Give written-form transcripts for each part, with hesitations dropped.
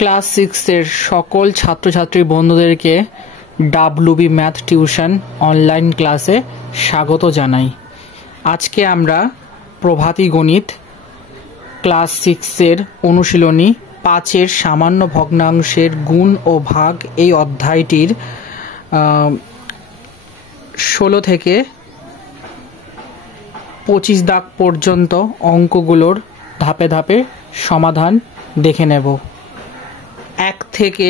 Class 6-এর সকল ছাত্রছাত্রী বন্ধুদেরকে ডাব্লুবি ম্যাথ টিউশন অনলাইন ক্লাসে স্বাগত জানাই। আজকে আমরা প্রভাতী গণিত ক্লাস 6-এর অনুশীলনী 5-এর সামান্য ভগ্নাংশের গুণ ও ভাগ এই অধ্যায়টির 16 থেকে 25 দাগ পর্যন্ত অঙ্কগুলোর ধাপে ধাপে সমাধান দেখে নেব। 1 থেকে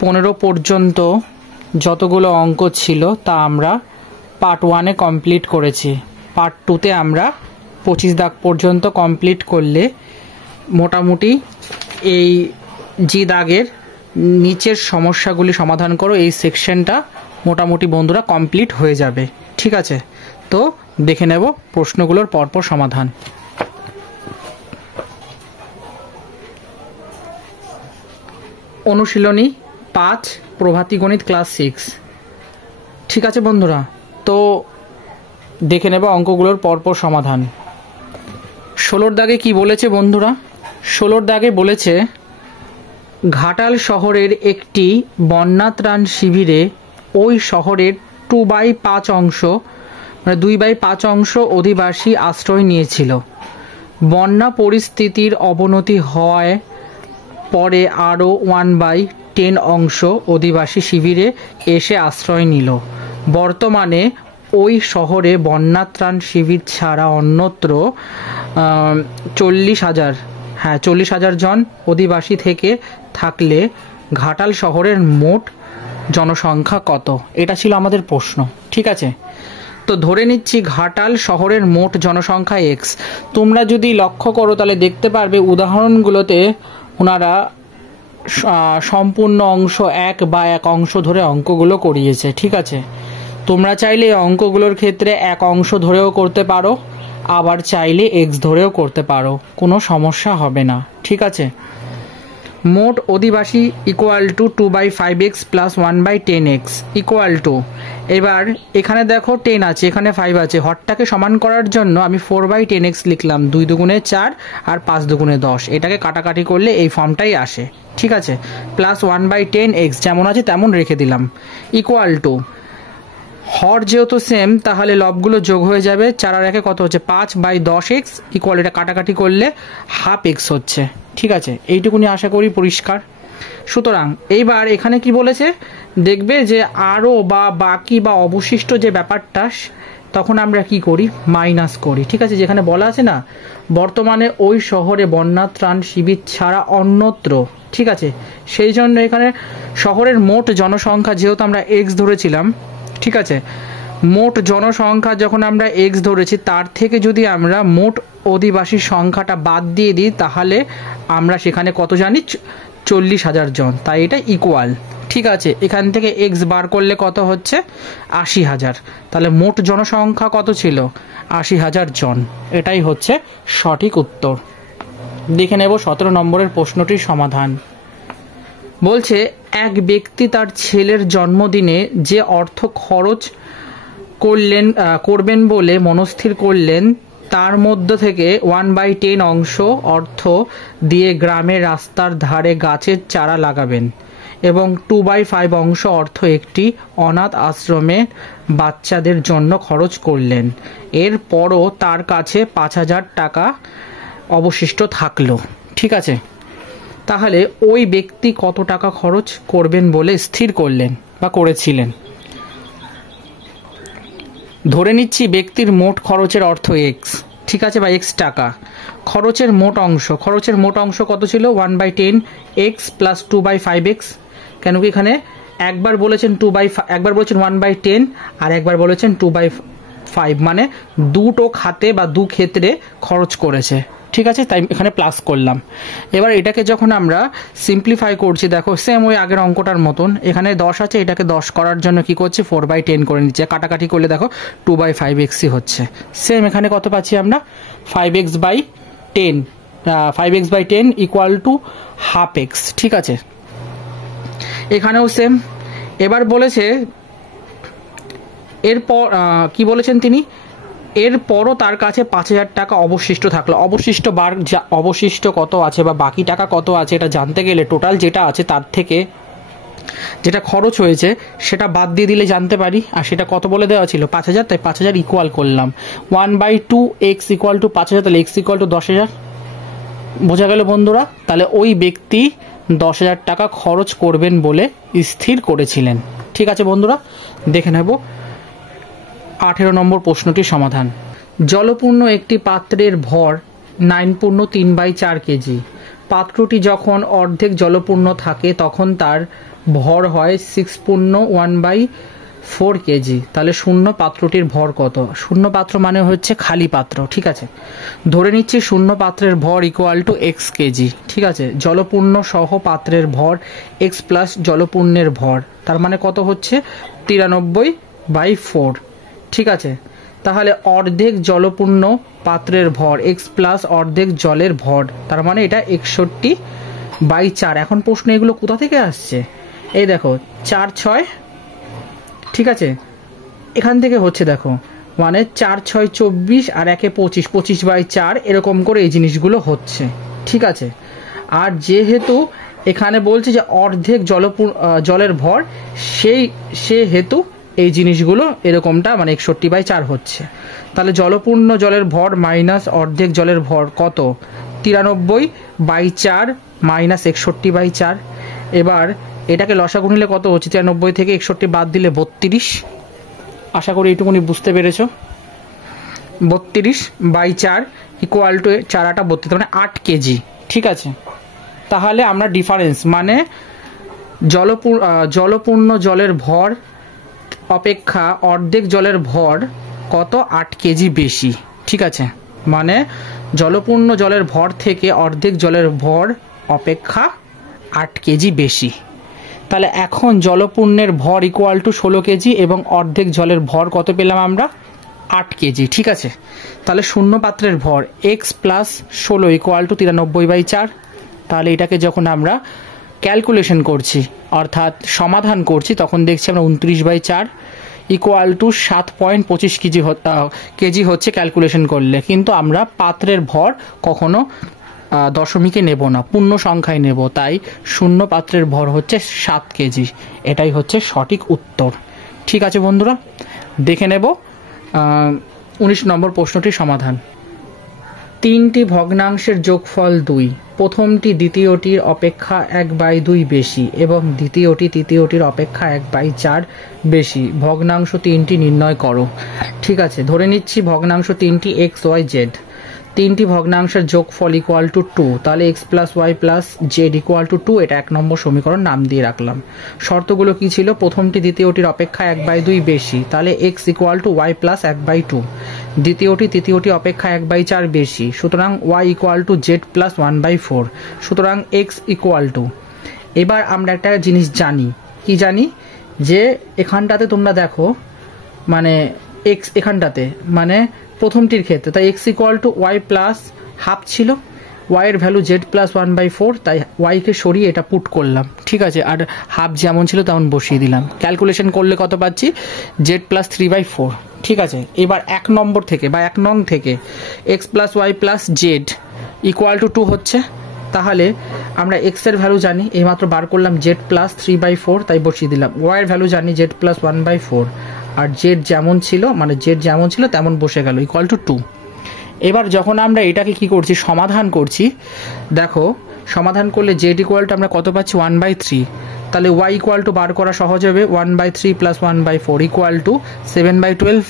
15 পর্যন্ত যতগুলো অঙ্ক ছিল তা আমরা পার্ট 1-এ কমপ্লিট করেছি। পার্ট 2-তে আমরা 25 দাগ পর্যন্ত কমপ্লিট করলে মোটামুটি এই জি দাগের নিচের সমস্যাগুলি সমাধান করো এই সেকশনটা মোটামুটি বন্ধুরা কমপ্লিট হয়ে যাবে। ঠিক আছে, তো দেখে নেব প্রশ্নগুলোর পরপর সমাধান। অনুশীলনী 5 প্রভাতী গণিত ক্লাস 6। ঠিক আছে বন্ধুরা, তো দেখে নেব অঙ্কগুলোর পরপর সমাধান। 16 দাগে কি বলেছে বন্ধুরা? 16 দাগে বলেছে ঘাটাল শহরের একটি বন্যা ত্রাণ শিবিরে ওই শহরের 2/5 অংশ মানে 2/5 অংশ অধিবাসী আশ্রয় নিয়েছিল। বন্যা পরিস্থিতির অবনতি হওয়ায় পরে আরও 1/10 অংশ অধিবাসী শিবিরে এসে আশ্রয় নিল। বর্তমানে ওই শহরে বন্যা ত্রাণ শিবির ছাড়া অন্যত্র 40,000 জন অধিবাসী থেকে থাকলে ঘাটাল শহরের মোট জনসংখ্যা কত? এটা ছিল আমাদের প্রশ্ন। ঠিক আছে, তো ধরে নিচ্ছি ঘাটাল শহরের মোট জনসংখ্যা এক্স। তোমরা যদি লক্ষ্য করো তাহলে দেখতে পারবে উদাহরণগুলোতে ওনারা সম্পূর্ণ অংশ এক বা এক অংশ ধরে অঙ্কগুলো করিয়েছে। ঠিক আছে, তোমরা চাইলে অঙ্কগুলোর ক্ষেত্রে এক অংশ ধরেও করতে পারো, আবার চাইলে এক্স ধরেও করতে পারো, কোনো সমস্যা হবে না। ঠিক আছে, মোট অধিবাসী equal to 2/5x plus 1/10x equal to, এবার এখানে দেখো 10 আছে, এখানে 5 আছে, হরটাকে সমান করার জন্য আমি 4/10x লিখলাম। 2 দুগুণে 4 আর 5 দুগুণে 10, এটাকে কাটাকাটি করলে এই ফর্মটাই আসে। ঠিক আছে, প্লাস 1/10x যেমন আছে তেমন রেখে দিলাম ইকুয়াল টু, হর যেহেতু সেম তাহলে লবগুলো যোগ হয়ে যাবে। 4 আর 1 কত হচ্ছে 5/10x ইকুয়াল, এটা কাটাকাটি করলে হাফ এক্স হচ্ছে। ঠিক আছে, এইটুকুনি আশা করি পরিষ্কার। সুতরাং এইবার এখানে কি বলেছে দেখবে যে আরও বা বাকি বা অবশিষ্ট যে ব্যাপারটা তখন আমরা কি করি, মাইনাস করি। ঠিক আছে, যেখানে বলা আছে না বর্তমানে ওই শহরে বন্যা ত্রাণ শিবির ছাড়া অন্যত্র। ঠিক আছে, সেই জন্য এখানে শহরের মোট জনসংখ্যা যেহেতু আমরা এক্স ধরেছিলাম, ঠিক আছে, মোট জনসংখ্যা যখন আমরা এক্স ধরেছি তার থেকে যদি আমরা মোট অধিবাসীর সংখ্যাটা বাদ দিয়ে দিই তাহলে আমরা সেখানে কত জানি 40,000 জন, তাই এটা ইকুয়াল। ঠিক আছে, এখান থেকে এক্স বার করলে কত হচ্ছে 80,000, তাহলে মোট জনসংখ্যা কত ছিল 80,000 জন। এটাই হচ্ছে সঠিক উত্তর। দেখে নেব 17 নম্বরের প্রশ্নটির সমাধান। বলছে এক ব্যক্তি তার ছেলের জন্মদিনে যে অর্থ খরচ করবেন বলে মনস্থির করলেন তার মধ্য থেকে 1/10 অংশ অর্থ দিয়ে গ্রামের রাস্তার ধারে গাছের চারা লাগাবেন এবং 2/5 অংশ অর্থ একটি অনাথ আশ্রমে বাচ্চাদের জন্য খরচ করলেন। এরপরও তার কাছে 5,000 টাকা অবশিষ্ট থাকলো। ঠিক আছে, তাহলে ওই ব্যক্তি কত টাকা খরচ করবেন বলে স্থির করলেন বা করেছিলেন? ধরে নিচ্ছি ব্যক্তির মোট খরচের অর্থ এক্স। ঠিক আছে, বা এক্স টাকা। খরচের মোট অংশ কত ছিল 1/10x প্লাস 2/5x। কেন কি এখানে একবার বলেছেন 1/10 আর একবার বলেছেন 2/5, মানে দুটো খাতে বা দু ক্ষেত্রে খরচ করেছে। ঠিক আছে, তাই এখানে প্লাস করলাম। এবার এটাকে যখন আমরা সিম্পলিফাই করছি দেখো সেম ওই আগের অঙ্কটার মতন, এখানে 10 আছে, এটাকে 10 করার জন্য কি করছি 4/10 করে নিচ্ছে, কাটাকাটি করলে দেখো 2/5xই হচ্ছে। সেম এখানে কত পাচ্ছি আমরা 5x/10 equal to half x. ঠিক আছে, এখানেও সেম। এবার বলেছে এরপর কি বলেছেন তিনি এরপরও তার কাছে 5,000 টাকা অবশিষ্ট থাকলো। অবশিষ্ট অবশিষ্ট কত আছে বা বাকি টাকা কত আছে এটা জানতে গেলে টোটাল যেটা আছে তার থেকে যেটা খরচ হয়েছে সেটা বাদ দিয়ে দিলে জানতে পারি। আর সেটা কত বলে দেওয়া ছিল 5,000, তাই 5,000 ইকুয়াল করলাম 1/2 এক্স ইকুয়াল টু 5,000, তাহলে এক্স ইকুয়াল টু 10,000। বোঝা গেল বন্ধুরা? তাহলে ওই ব্যক্তি 10,000 টাকা খরচ করবেন বলে স্থির করেছিলেন। ঠিক আছে বন্ধুরা, দেখে নেব 18 নম্বর প্রশ্নটির সমাধান। জলপূর্ণ একটি পাত্রের ভর 9.3/4 কেজি। পাত্রটি যখন অর্ধেক জলপূর্ণ থাকে তখন তার ভর হয় 6.1/4 কেজি। তাহলে শূন্য পাত্রটির ভর কত? শূন্য পাত্র মানে হচ্ছে খালি পাত্র। ঠিক আছে, ধরে নিচ্ছি শূন্য পাত্রের ভর ইকুয়াল টু এক্স কেজি। ঠিক আছে, জলপূর্ণ সহ পাত্রের ভর এক্স প্লাস জলপূর্ণের ভর, তার মানে কত হচ্ছে 93/4। ঠিক আছে, তাহলে অর্ধেক জলপূর্ণ পাত্রের ভর এক্স প্লাস অর্ধেক জলের ভর, তার মানে এটা 61/4। এখন প্রশ্ন এগুলো কোথা থেকে আসছে? এই দেখো 4 6, ঠিক আছে, এখান থেকে হচ্ছে দেখো, মানে 4 6 24 আর 1 25, 25/4 এরকম করে এই জিনিসগুলো হচ্ছে। ঠিক আছে, আর যেহেতু এখানে বলছে যে অর্ধেক জলের ভর, সেহেতু এই জিনিসগুলো এরকমটা মানে 61/4 হচ্ছে। তাহলে জলপূর্ণ জলের ভর মাইনাস অর্ধেক জলের ভর কত? 93/4 মাইনাস 61/4। এবার এটাকে লসাগু নিলে কত হচ্ছে? 93 থেকে 61 বাদ দিলে 32। আশা করি এইটুকুনি বুঝতে পেরেছো। 32/4 ইকুয়াল টু 4 8 32, মানে 8 কেজি। ঠিক আছে, তাহলে আমরা ডিফারেন্স মানে জলপূর্ণ জলের ভর অপেক্ষা অর্ধেক জলের ভর কত? 8 কেজি বেশি। ঠিক আছে, মানে জলপূর্ণ জলের ভর থেকে অর্ধেক জলের ভর অপেক্ষা 8 কেজি বেশি। তাহলে এখন জলপূর্ণের ভর ইকুয়াল টু 16 কেজি এবং অর্ধেক জলের ভর কত পেলাম আমরা? 8 কেজি। ঠিক আছে, তাহলে শূন্য পাত্রের ভর এক্স প্লাস 16 ইকুয়াল টু 93/4। তাহলে এটাকে যখন আমরা ক্যালকুলেশন করছি অর্থাৎ সমাধান করছি তখন দেখছি আমরা 29/4 ইকুয়াল টু 7.25 কেজি হচ্ছে ক্যালকুলেশন করলে। কিন্তু আমরা পাত্রের ভর কখনো দশমিকে নেব না, পূর্ণ সংখ্যায় নেব, তাই শূন্য পাত্রের ভর হচ্ছে 7 কেজি। এটাই হচ্ছে সঠিক উত্তর। ঠিক আছে বন্ধুরা, দেখে নেব 19 নম্বর প্রশ্নটির সমাধান। 3টি ভগ্নাংশের যোগফল 2, প্রথমটি দ্বিতীয়টির অপেক্ষা 1/2 বেশি এবং দ্বিতীয়টি তৃতীয়টির অপেক্ষা 1/4 বেশি। ভগ্নাংশ 3টি নির্ণয় করো। ঠিক আছে, ধরে নিচ্ছি ভগ্নাংশ 3টি এক্স ওয়াই জেড। 3টি ভগ্নাংশের যোগফল ইকুয়াল টু 2, তাহলে x plus y plus z equal to 2। এটা 1 নম্বর সমীকরণ, নাম দিয়ে রাখলাম। শর্তগুলো কি ছিল? প্রথমটি দ্বিতীয়টির অপেক্ষা 1/2 বেশি, তাহলে x equal to y plus 1/2। দ্বিতীয়টি তৃতীয়টি অপেক্ষা 1/4 বেশি, সুতরাং y equal to z plus 1/4, সুতরাং এক্স ইকুয়াল টু। এবার আমরা একটা জিনিস জানি, কি জানি? যে এখানটাতে তোমরা দেখো, মানে এক্স এখানটাতে মানে প্রথমটির ক্ষেত্রে, তাই x equal to y plus half ছিল, ওয়াইয়ের ভ্যালু জেড প্লাস 1/4, তাই ওয়াইকে সরিয়ে এটা পুট করলাম। ঠিক আছে, আর হাফ যেমন ছিল তেমন বসিয়ে দিলাম। ক্যালকুলেশন করলে কত পাচ্ছি? Z plus 3/4। ঠিক আছে, এবার 1 নম্বর থেকে বা 1 নং থেকে x plus y plus z equal to 2 হচ্ছে। তাহলে আমরা এক্স এর ভ্যালু জানি, এইমাত্র বার করলাম জেড প্লাস 3/4, তাই বসিয়ে দিলাম। ওয়াইয়ের ভ্যালু জানি জেড প্লাস 1/4, আর জেড যেমন ছিল মানে জেড যেমন ছিল তেমন বসে গেল, ইকুয়াল টু 2। এবার যখন আমরা এটাকে কি করছি? সমাধান করছি। দেখো সমাধান করলে জেড ইকুয়াল টু আমরা কত পাচ্ছি? 1/3। তাহলে ওয়াই ইকুয়াল টু বার করা সহজ হবে, 1/3 প্লাস 1/4 ইকুয়াল টু 7/12,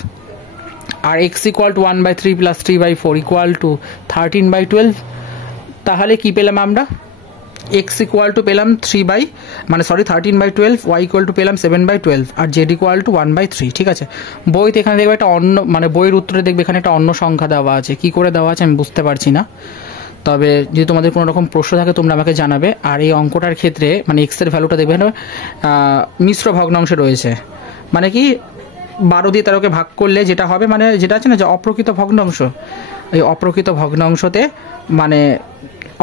আর x equal to 1/3 plus 3/4 equal to 13/12। তাহলে কি পেলাম আমরা? এক্স ইকুয়াল টু পেলাম 13/12, ওয়াই ইকুয়াল টু পেলাম 7/12, আর জেড ইকুয়াল টু 1/3। ঠিক আছে, বইতে এখানে দেখবে একটা অন্য, মানে বইয়ের উত্তরে দেখবে এখানে একটা অন্য সংখ্যা দেওয়া আছে, কি করে দেওয়া আছে আমি বুঝতে পারছি না। তবে যদি তোমাদের কোনো রকম প্রশ্ন থাকে তোমরা আমাকে জানাবে। আর এই অঙ্কটার ক্ষেত্রে মানে এক্সের ভ্যালুটা দেখবে মিশ্র ভগ্নাংশে রয়েছে, মানে কি 12 দিয়ে 13কে ভাগ করলে যেটা হবে, মানে যেটা আছে না যে অপ্রকৃত ভগ্নাংশ, এই অপ্রকৃত ভগ্নাংশতে মানে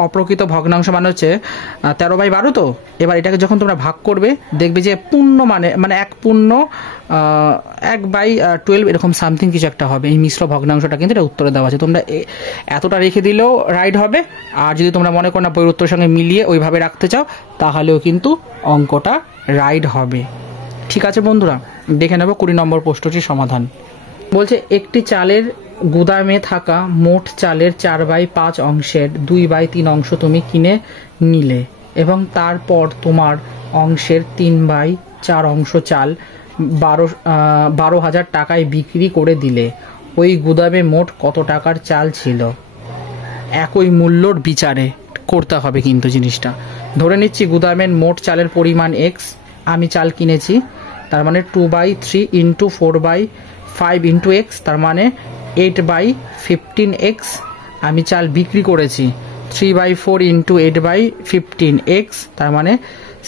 অপ্রকৃত ভগ্নাংশ মানে হচ্ছে 13/12। তো এবার এটাকে যখন তোমরা ভাগ করবে দেখবে যে পূর্ণ মানে এক পূর্ণ 1/12 এরকম সামথিং কিছু একটা হবে। এই মিশ্র ভগ্নাংশটা কিন্তু এটা উত্তরে দেওয়া আছে, তোমরা এতটা রেখে দিলেও রাইট হবে। আর যদি তোমরা মনে করো না বইয়ের উত্তরের সঙ্গে মিলিয়ে ওইভাবে রাখতে চাও তাহলেও কিন্তু অঙ্কটা রাইট হবে। ঠিক আছে বন্ধুরা, দেখে নেব 20 নম্বর প্রশ্নটির সমাধান। বলছে একটি চালের গুদামে থাকা মোট চালের 4/5 অংশের 2/3 অংশ তুমি কিনে নিলে এবং তারপর তোমার অংশের 3/4 অংশ চাল 12,000 টাকায় বিক্রি করে দিলে। ওই গুদামে মোট কত টাকার চাল ছিল? একই মূল্যর বিচারে করতে হবে কিন্তু জিনিসটা। ধরে নিচ্ছি গুদামের মোট চালের পরিমাণ এক্স, আমি চাল কিনেছি, তার মানে 2/3 ইন্টু 4/5 ইন্টু এক্স, তার মানে 8/15 এক্স। আমি চাল বিক্রি করেছি 3/4 ইন্টু 8/15 এক্স, তার মানে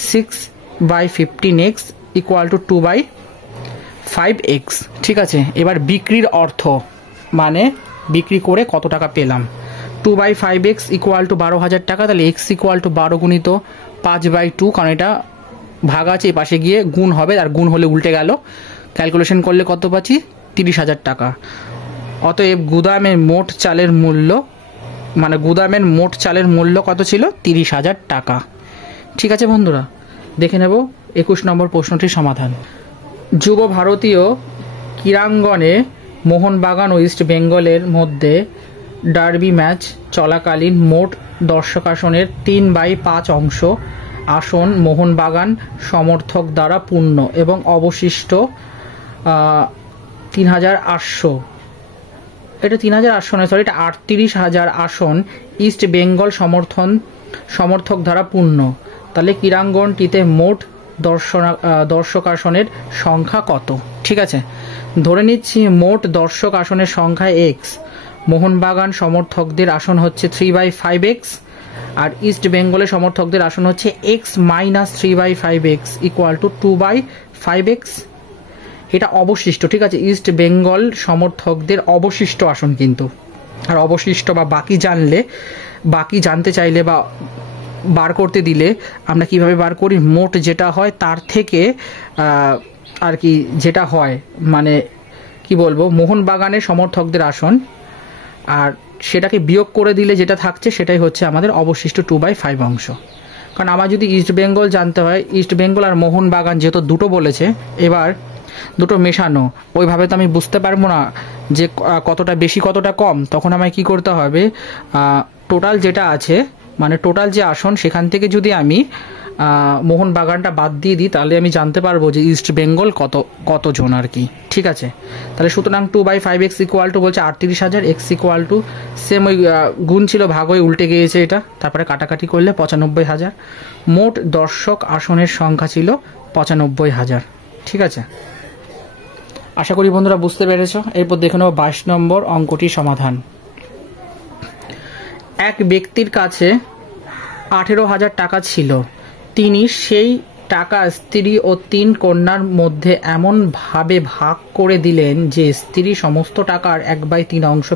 6/15 এক্স ইকুয়াল টু 2/5 এক্স। ঠিক আছে, এবার বিক্রির অর্থ মানে বিক্রি করে কত টাকা পেলাম। 2/5 এক্স ইকুয়াল টু 12,000 টাকা, তাহলে এক্স ইকুয়াল টু 12 গুণিত 5/2, কারণ এটা ভাগ আছে এই পাশে গিয়ে গুণ হবে, আর গুণ হলে উল্টে গেল, ক্যালকুলেশন করলে কত পাচ্ছি 30,000 টাকা। অতএব গুদামের মোট চালের মূল্য মানে গুদামের মোট চালের মূল্য কত ছিল? 30,000 টাকা। ঠিক আছে বন্ধুরা, দেখে নেব 21 নম্বর প্রশ্নটির সমাধান। যুব ভারতীয় ক্রীড়াঙ্গনে মোহনবাগান ও ইস্ট বেঙ্গলের মধ্যে ডার্বি ম্যাচ চলাকালীন মোট দর্শক আসনের 3/5 অংশ আসন মোহনবাগান সমর্থক দ্বারা পূর্ণ এবং অবশিষ্ট 3,800, এটা 3,800 নয়, সরি, এটা 38,000 আসন ইস্ট বেঙ্গল সমর্থক দ্বারা পূর্ণ। তাহলে ক্রীড়াঙ্গনটিতে মোট দর্শক আসনের সংখ্যা কত? ঠিক আছে, ধরে নিচ্ছি মোট দর্শক আসনের সংখ্যা এক্স, মোহনবাগান সমর্থকদের আসন হচ্ছে 3/5 এক্স, আর ইস্ট বেঙ্গলের সমর্থকদের আসন হচ্ছে x minus 3/5 x equal two 2/5 x. এটা অবশিষ্ট, ঠিক আছে, ইস্ট বেঙ্গল সমর্থকদের অবশিষ্ট আসন কিন্তু। আর অবশিষ্ট বা বাকি জানতে চাইলে বা বার করতে দিলে আমরা কিভাবে বার করি, মোট যেটা হয় তার থেকে আর কি যেটা হয় মানে কি বলবো মোহনবাগানের সমর্থকদের আসন, আর সেটাকে বিয়োগ করে দিলে যেটা থাকছে সেটাই হচ্ছে আমাদের অবশিষ্ট 2/5 অংশ। কারণ আমার যদি ইস্ট বেঙ্গল জানতে হয়, ইস্ট বেঙ্গল আর মোহনবাগান যেহেতু দুটো বলেছে, এবার দুটো মেশানো, ওইভাবে তো আমি বুঝতে পারবো না যে কতটা বেশি কতটা কম। তখন আমায় কি করতে হবে, টোটাল যেটা আছে মানে টোটাল যে আসন সেখান থেকে যদি আমি মোহনবাগানটা বাদ দিয়ে দিই তাহলে আমি জানতে পারবো যে ইস্ট বেঙ্গল কতজন আর কি। ঠিক আছে, তাহলে সুতরাং 2/5 এক্স ইকুয়াল টু বলছে 38,000, এক্স ইকুয়াল টু সেম ওই গুণ ছিল ভাগ হয়ে উল্টে গিয়েছে এটা, তারপরে কাটাকাটি করলে 95,000। মোট দর্শক আসনের সংখ্যা ছিল 95,000। ঠিক আছে, আশা করি বন্ধুরা বুঝতে পেরেছ। এরপর দেখে নেব 22 নম্বর অঙ্কটির সমাধান। এক ব্যক্তির কাছে 18,000 টাকা ছিল, তিনি সেই টাকা স্ত্রী ও 3 কন্যার মধ্যে এমন ভাবে ভাগ করে দিলেন যে স্ত্রী সমস্ত টাকার 1/3 অংশ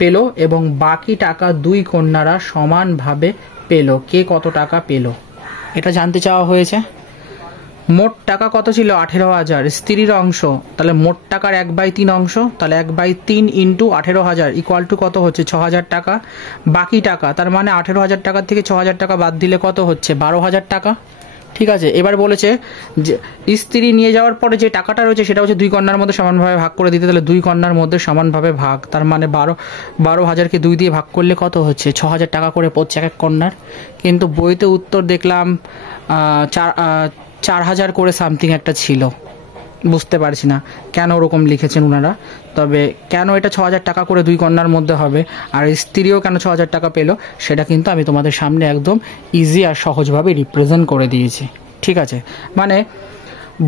পেল এবং বাকি টাকা 2 কন্যারা সমানভাবে পেল। কে কত টাকা পেল এটা জানতে চাওয়া হয়েছে। মোট টাকা কত ছিল? 18,000, স্ত্রীর অংশ, তাহলে মোট টাকার 1/3 অংশ, তাহলে 1/3 ইন্টু 18,000 ইকুয়াল টু কত হচ্ছে 6,000 টাকা। বাকি টাকা তার মানে 18,000 টাকার থেকে 6,000 টাকা বাদ দিলে কত হচ্ছে 12,000 টাকা। ঠিক আছে, এবার বলেছে যে স্ত্রী নিয়ে যাওয়ার পরে যে টাকাটা রয়েছে সেটা হচ্ছে 2 কন্যার মধ্যে সমানভাবে ভাগ করে দিতে, তাহলে 2 কন্যার মধ্যে সমানভাবে ভাগ, তার মানে 12,000কে 2 দিয়ে ভাগ করলে কত হচ্ছে 6,000 টাকা করে পড়ছে এক এক কন্যার। কিন্তু বইতে উত্তর দেখলাম 4,000 করে সামথিং একটা ছিল, বুঝতে পারছি না কেন ওরকম লিখেছেন ওনারা। তবে কেন এটা 6,000 টাকা করে 2 কন্যার মধ্যে হবে আর স্ত্রীও কেন 6,000 টাকা পেল সেটা কিন্তু আমি তোমাদের সামনে একদম ইজি আর সহজভাবে রিপ্রেজেন্ট করে দিয়েছি। ঠিক আছে, মানে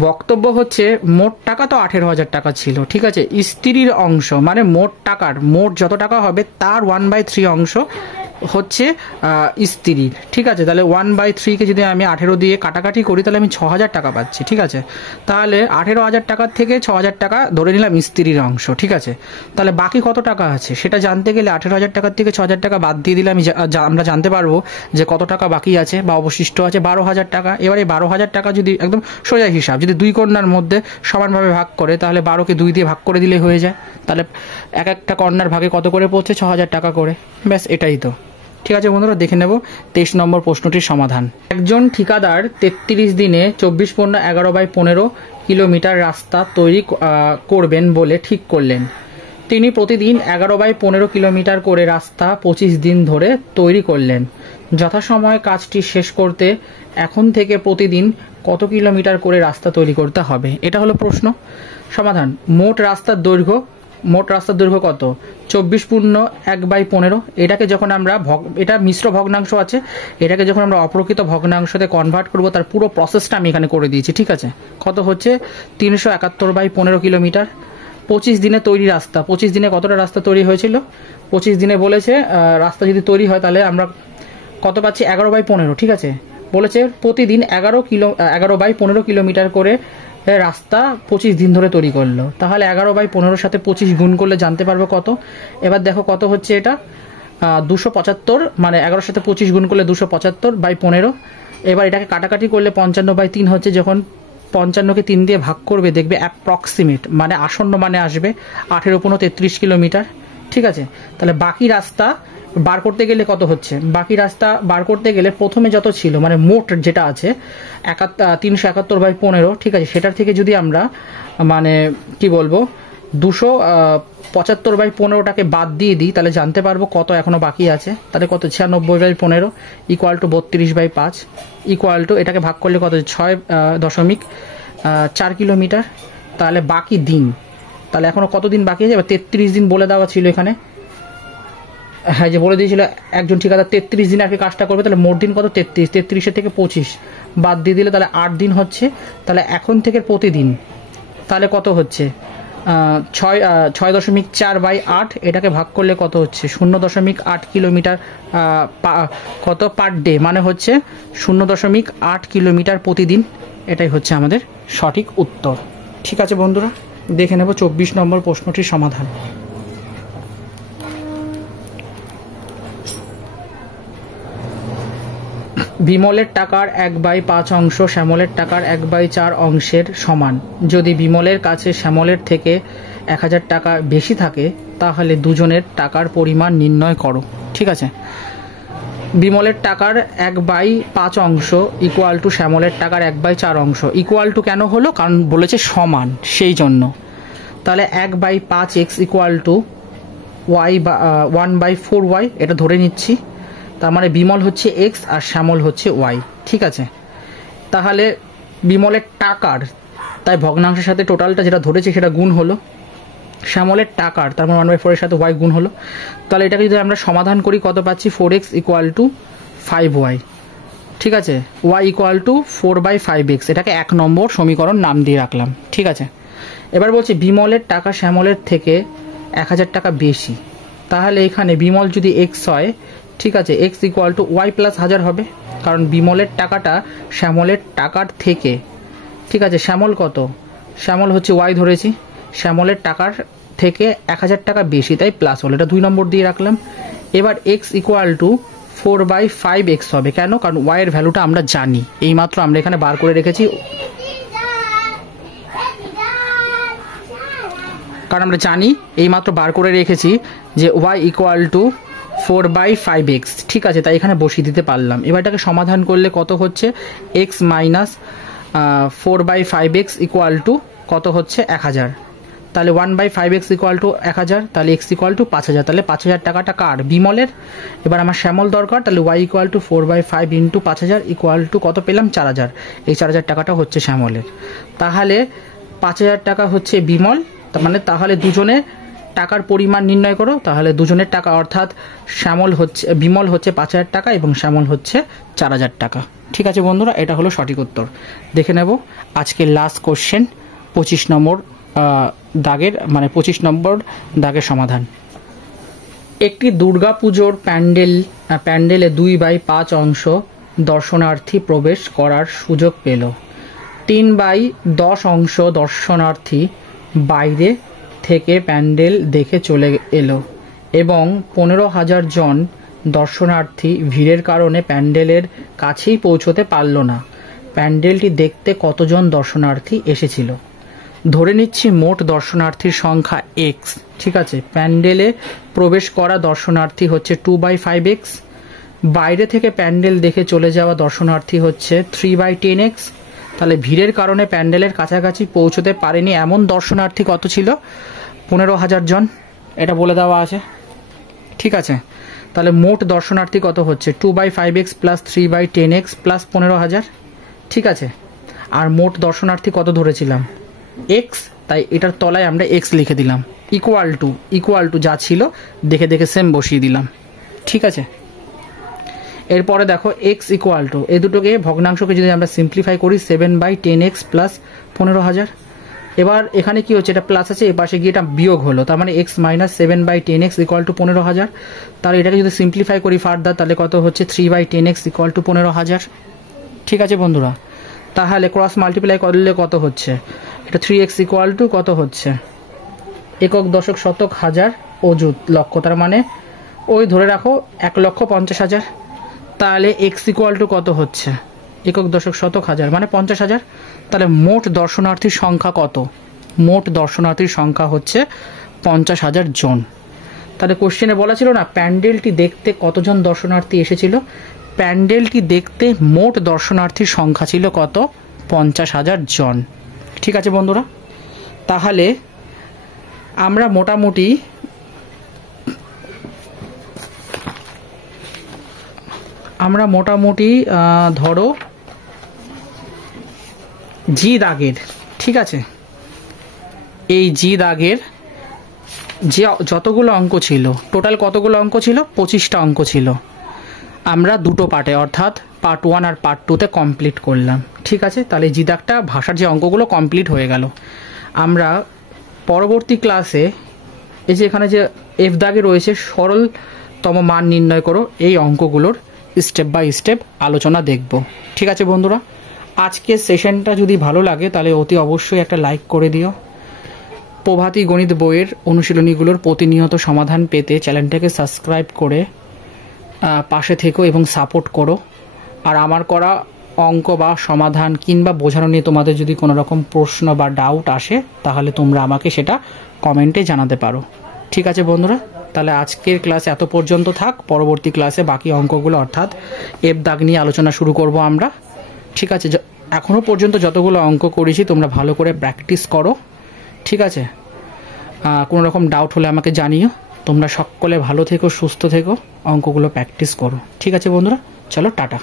বক্তব্য হচ্ছে মোট টাকা তো 18,000 টাকা ছিল, ঠিক আছে, স্ত্রীর অংশ মানে মোট যত টাকা হবে তার 1/3 অংশ হচ্ছে স্ত্রীর, ঠিক আছে। তাহলে 1/3কে যদি আমি 18 দিয়ে কাটাকাটি করি তাহলে আমি 6,000 টাকা পাচ্ছি, ঠিক আছে। তাহলে 18,000 টাকার থেকে 6,000 টাকা ধরে নিলাম স্ত্রীর অংশ, ঠিক আছে। তাহলে বাকি কত টাকা আছে সেটা জানতে গেলে 18,000 টাকার থেকে 6,000 টাকা বাদ দিয়ে দিলে আমরা জানতে পারবো যে কত টাকা বাকি আছে বা অবশিষ্ট আছে, 12,000 টাকা। এবারে 12,000 টাকা যদি একদম সোজা হিসাব, যদি 2 কন্যার মধ্যে সমানভাবে ভাগ করে তাহলে 12কে 2 দিয়ে ভাগ করে দিলে হয়ে যায়। তাহলে এক একটা কন্যার ভাগে কত করে পড়ছে, 6,000 টাকা করে। ব্যাস এটাই তো, ঠিক আছে বন্ধুরা। দেখে নেব 23 নম্বর প্রশ্নটির সমাধান। একজন ঠিকাদার 33 দিনে 24/11/15 কিলোমিটার রাস্তা তৈরি করবেন বলে ঠিক করলেন। তিনি প্রতিদিন 11/15 কিলোমিটার করে রাস্তা 25 দিন ধরে তৈরি করলেন। যথাসময়ে কাজটি শেষ করতে এখন থেকে প্রতিদিন কত কিলোমিটার করে রাস্তা তৈরি করতে হবে, এটা হলো প্রশ্ন। সমাধান, মোট রাস্তার দৈর্ঘ্য কত, 24/1/15। এটাকে যখন আমরা এটা মিশ্র ভগ্নাংশ আছে, এটাকে যখন আমরা অপ্রকৃত ভগ্নাংশতে কনভার্ট করব তার পুরো প্রসেসটা আমি এখানে করে দিয়েছি, ঠিক আছে। কত হচ্ছে 371/15 কিলোমিটার। 25 দিনে তৈরি রাস্তা, 25 দিনে কতটা রাস্তা তৈরি হয়েছিল, 25 দিনে বলেছে রাস্তা যদি তৈরি হয় তাহলে আমরা কত পাচ্ছি, 11/15, ঠিক আছে। বলেছে প্রতিদিন 11/15 কিলোমিটার করে রাস্তা 25 দিন ধরে তৈরি করলো। তাহলে 11/15 সাথে 25 গুণ করলে জানতে পারবো কত। এবার দেখো কত হচ্ছে এটা, 275, মানে 11 সাথে 25 গুণ করলে 275/15। এবার এটাকে কাটাকাটি করলে 55/3 হচ্ছে। যখন 55কে 3 দিয়ে ভাগ করবে দেখবে অ্যাপ্রক্সিমেট মানে আসন্ন মানে আসবে 18/33 কিলোমিটার, ঠিক আছে। তাহলে বাকি রাস্তা বার করতে গেলে কত হচ্ছে, বাকি রাস্তা বার করতে গেলে প্রথমে যত ছিল মানে মোট যেটা আছে 371/15, ঠিক আছে, সেটার থেকে যদি আমরা মানে কি বলবো 275/15টাকে বাদ দিয়ে দিই তাহলে জানতে পারবো কত এখনো বাকি আছে। তাহলে কত, 96/15 ইকুয়াল টু 32/5 ইকুয়াল টু এটাকে ভাগ করলে কত, 6.4 কিলোমিটার। তাহলে বাকি দিন, তাহলে এখনো কত দিন বাকি আছে, এবার 33 দিন বলে দেওয়া ছিল এখানে, হ্যাঁ যে বলে দিয়েছিল একজন ঠিকাদার 33 দিন আর কি কাজটা করবে। তাহলে মোট দিন কত, 33 থেকে 25 বাদ দিয়ে দিলে তাহলে 8 দিন হচ্ছে। তাহলে এখন থেকে প্রতিদিন তাহলে কত হচ্ছে, 6.4/8, এটাকে ভাগ করলে কত হচ্ছে 0.8 কিলোমিটার কত পার ডে, মানে হচ্ছে 0.8 কিলোমিটার প্রতিদিন। এটাই হচ্ছে আমাদের সঠিক উত্তর, ঠিক আছে বন্ধুরা। দেখে নেব 24 নম্বর প্রশ্নটির সমাধান। বিমলের টাকার 1/5 অংশ শ্যামলের টাকার 1/4 অংশের সমান। যদি বিমলের কাছে শ্যামলের থেকে 1,000 টাকা বেশি থাকে তাহলে দুজনের টাকার পরিমাণ নির্ণয় করো, ঠিক আছে। বিমলের টাকার 1/5 অংশ ইকুয়াল টু শ্যামলের টাকার 1/4 অংশ। ইকুয়াল টু কেন হলো, কারণ বলেছে সমান, সেই জন্য। তাহলে 1/5x ইকুয়াল টু y/1/4y, এটা ধরে নিচ্ছি। তার মানে বিমল হচ্ছে এক্স আর শ্যামল হচ্ছে ওয়াই, ঠিক আছে। তাহলে বিমলের টাকার, তাই ভগ্নাংশের সাথে টোটালটা যেটা ধরেছে সেটা গুণ হলো, শ্যামলের টাকার তার মানে 1/4 এর সাথে ওয়াই গুণ হলো। তাহলে এটাকে যদি আমরা সমাধান করি কত পাচ্ছি, 4x ইকুয়াল টু 5y, ঠিক আছে। y ইকুয়াল টু 4/5x, এটাকে 1 নম্বর সমীকরণ নাম দিয়ে রাখলাম, ঠিক আছে। এবার বলছি বিমলের টাকা শ্যামলের থেকে 1,000 টাকা বেশি। তাহলে এখানে বিমল যদি এক্স হয়, ঠিক আছে, x equal to y plus 1000 হবে, কারণ বিমলের টাকাটা শ্যামলের টাকার থেকে, ঠিক আছে। শ্যামল কত, শ্যামল হচ্ছে ওয়াই ধরেছি, শ্যামলের টাকার থেকে 1,000 টাকা বেশি, তাই প্লাস হলো, এটা 2 নম্বর দিয়ে রাখলাম। এবার এক্স ইকুয়াল টু 4/5x হবে, কেন, কারণ ওয়াই এর ভ্যালুটা আমরা জানি, এইমাত্র আমরা এখানে বার করে রেখেছি, কারণ আমরা জানি এইমাত্র বার করে রেখেছি যে ওয়াই ইকুয়াল টু 4/5x, ঠিক আছে, তাই এখানে বসিয়ে দিতে পারলাম। এবার এটাকে সমাধান করলে কত হচ্ছে, x minus 4/5x equal to কত হচ্ছে 1000। তাহলে 1/5x ইকুয়াল টু 1000, তাহলে x ইকুয়াল টু 5000, তাহলে 5000 টাকাটা কার, বিমলের। এবার আমার শ্যামল দরকার, তাহলে y equal to 4/5 into 5000 equal to কত পেলাম, 4000। এই 4000 টাকাটা হচ্ছে শ্যামলের। তাহলে 5000 টাকা হচ্ছে বিমল, মানে তাহলে দুজনে টাকার পরিমাণ নির্ণয় করো। তাহলে দুজনের টাকা অর্থাৎ বিমল হচ্ছে 5000 টাকা এবং শ্যামল হচ্ছে 4000 টাকা, ঠিক আছে বন্ধুরা। এটা হলো সঠিক উত্তর। দেখে নেব আজকের লাস্ট কোশ্চেন 25 নম্বর দাগের, মানে 25 নম্বর দাগের সমাধান। একটি দুর্গাপুজোর প্যান্ডেলে 2/5 অংশ দর্শনার্থী প্রবেশ করার সুযোগ পেল। 3/10 অংশ দর্শনার্থী বাইরে থেকে প্যান্ডেল দেখে চলে এলো এবং 15,000 জন দর্শনার্থী ভিড়ের কারণে প্যান্ডেলের কাছেই পৌঁছতে পারল না। প্যান্ডেলটি দেখতে কতজন দর্শনার্থী এসেছিল? ধরে নিচ্ছি মোট দর্শনার্থীর সংখ্যা x, ঠিক আছে। প্যান্ডেলে প্রবেশ করা দর্শনার্থী হচ্ছে 2/5x, বাইরে থেকে প্যান্ডেল দেখে চলে যাওয়া দর্শনার্থী হচ্ছে 3/10x। তাহলে ভিড়ের কারণে প্যান্ডেলের কাছাকাছি পৌঁছতে পারেনি এমন দর্শনার্থী কত ছিল? 15,000 জন, এটা বলে দেওয়া আছে, ঠিক আছে। তাহলে মোট দর্শনার্থী কত হচ্ছে? 2/5x প্লাস 3/10x প্লাস 15,000, ঠিক আছে। আর মোট দর্শনার্থী কত ধরেছিলাম? x, তাই এটার তলায় আমরা x লিখে দিলাম, ইকুয়াল টু যা ছিল দেখে দেখে সেম বসিয়ে দিলাম, ঠিক আছে। এরপরে দেখো x ইকুয়াল টু, এই দুটোকে ভগ্নাংশকে যদি আমরা সিম্পলিফাই করি 7/10x প্লাস 15,000। এবার এখানে কি হচ্ছে, এটা প্লাস আছে, এ পাশে গিয়ে এটা বিয়োগ হলো, তার মানে x minus 7/10x equal to 15,000। তাহলে এটাকে যদি সিম্পলিফাই করি ফার্দার, তাহলে কত হচ্ছে? 3/10x ইকুয়াল টু 15,000, ঠিক আছে বন্ধুরা। তাহলে ক্রস মাল্টিপ্লাই করলে কত হচ্ছে? এটা 3x ইকুয়াল টু কত হচ্ছে? একক, দশক, শতক, হাজার, অযুত, লক্ষ, তার মানে ওই ধরে রাখো 1,50,000। তাহলে x ইকুয়াল টু কত হচ্ছে? একক, দশক, শতক, হাজার, মানে 50,000। তাহলে মোট দর্শনার্থীর সংখ্যা কত? মোট দর্শনার্থীর সংখ্যা হচ্ছে 50,000 জন। তাহলে কোশ্চেনে বলা ছিল না প্যান্ডেলটি দেখতে কতজন দর্শনার্থী এসেছিল? প্যান্ডেলটি দেখতে মোট দর্শনার্থীর সংখ্যা ছিল কত? 50,000 জন, ঠিক আছে বন্ধুরা। তাহলে আমরা মোটামুটি ধরো জি দাগের, ঠিক আছে, এই জি দাগের যে যতগুলো অঙ্ক ছিল, টোটাল কতগুলো অঙ্ক ছিল? 25টা অঙ্ক ছিল। আমরা দুটো পার্টে, অর্থাৎ পার্ট 1 আর পার্ট 2তে কমপ্লিট করলাম, ঠিক আছে। তাহলে জি দাগটা ভাষার যে অঙ্কগুলো কমপ্লিট হয়ে গেল। আমরা পরবর্তী ক্লাসে এই যে এখানে যে এফ দাগে রয়েছে সরলতম মান নির্ণয় করো, এই অঙ্কগুলোর স্টেপ বাই স্টেপ আলোচনা দেখব, ঠিক আছে বন্ধুরা। আজকের সেশনটা যদি ভালো লাগে তাহলে অতি অবশ্যই একটা লাইক করে দিও। প্রভাতী গণিত বইয়ের অনুশীলনীগুলোর প্রতিনিয়ত সমাধান পেতে চ্যানেলটাকে সাবস্ক্রাইব করে পাশে থেকো এবং সাপোর্ট করো। আর আমার করা অঙ্ক বা সমাধান কিংবা বোঝানো নিয়ে তোমাদের যদি কোনো রকম প্রশ্ন বা ডাউট আসে তাহলে তোমরা আমাকে সেটা কমেন্টে জানাতে পারো, ঠিক আছে বন্ধুরা। তাহলে আজকের ক্লাস এত পর্যন্ত থাক। পরবর্তী ক্লাসে বাকি অঙ্কগুলো অর্থাৎ এফ দাগ নিয়ে আলোচনা শুরু করব আমরা, ঠিক আছে। এখনও পর্যন্ত যতগুলো অঙ্ক করেছি তোমরা ভালো করে প্র্যাকটিস করো, ঠিক আছে। কোনো রকম ডাউট হলে আমাকে জানিও। তোমরা সকলে ভালো থেকো, সুস্থ থেকো, অঙ্কগুলো প্র্যাকটিস করো, ঠিক আছে বন্ধুরা। চলো টাটা।